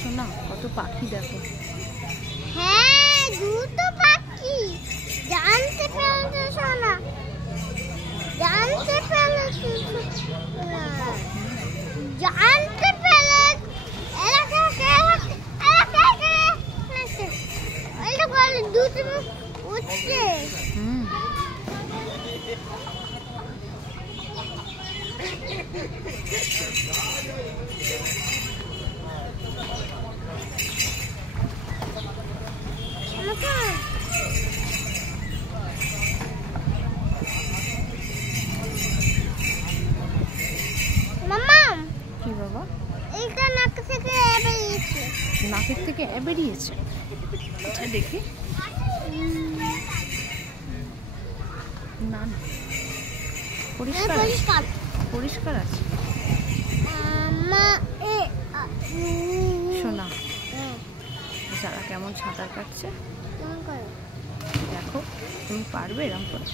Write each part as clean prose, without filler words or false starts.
শোনা কত পাখি দেখো। হ্যাঁ দুটো পাখি জানতে পেরেছো শোনা, জানতে পেরেছো জানতে পেরে দুটো উঠছে। কি বাবা? এটা নাক থেকে বেরিয়েছে। নাকের থেকে বেরিয়েছে? আচ্ছা দেখি। না না পরিষ্কার পরিষ্কার আছে। শোনা যারা কেমন সাঁতার কাটছে দেখো, তুমি পারবে এরকম করে?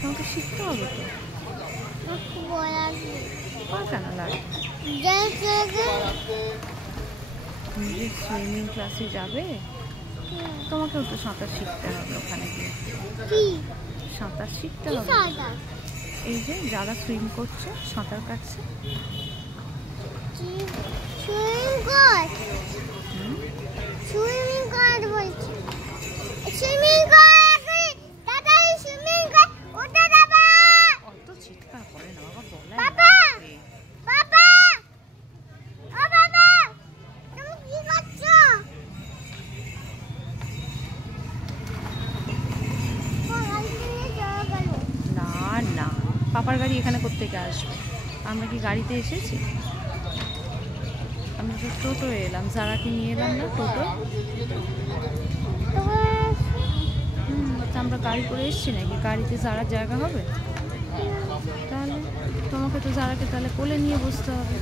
তোমাকে শিখতে হবে তো। কেন লাগে? তুমি যে সুইমিং ক্লাসে যাবে, তোমাকেও তো সাঁতার শিখতে হবে ওখানে গিয়ে। সাঁতার শিখতে হবে। এই যে যারা সুইম করছে, সাঁতার কাটছে। অত চিৎকার করে না বাবা, গলায় না। পাপার গাড়ি এখানে কোত্থেকে আসবে? আমরা কি গাড়িতে এসেছি? আমরা তো টোটো এলাম, যারাকে নিয়ে এলাম না টোটো। আমরা গাড়ি করে এসেছি নাকি? গাড়িতে যারার জায়গা হবে? তাহলে তোমাকে তো যারাকে তাহলে কোলে নিয়ে বসতে হবে।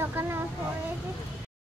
দোকানে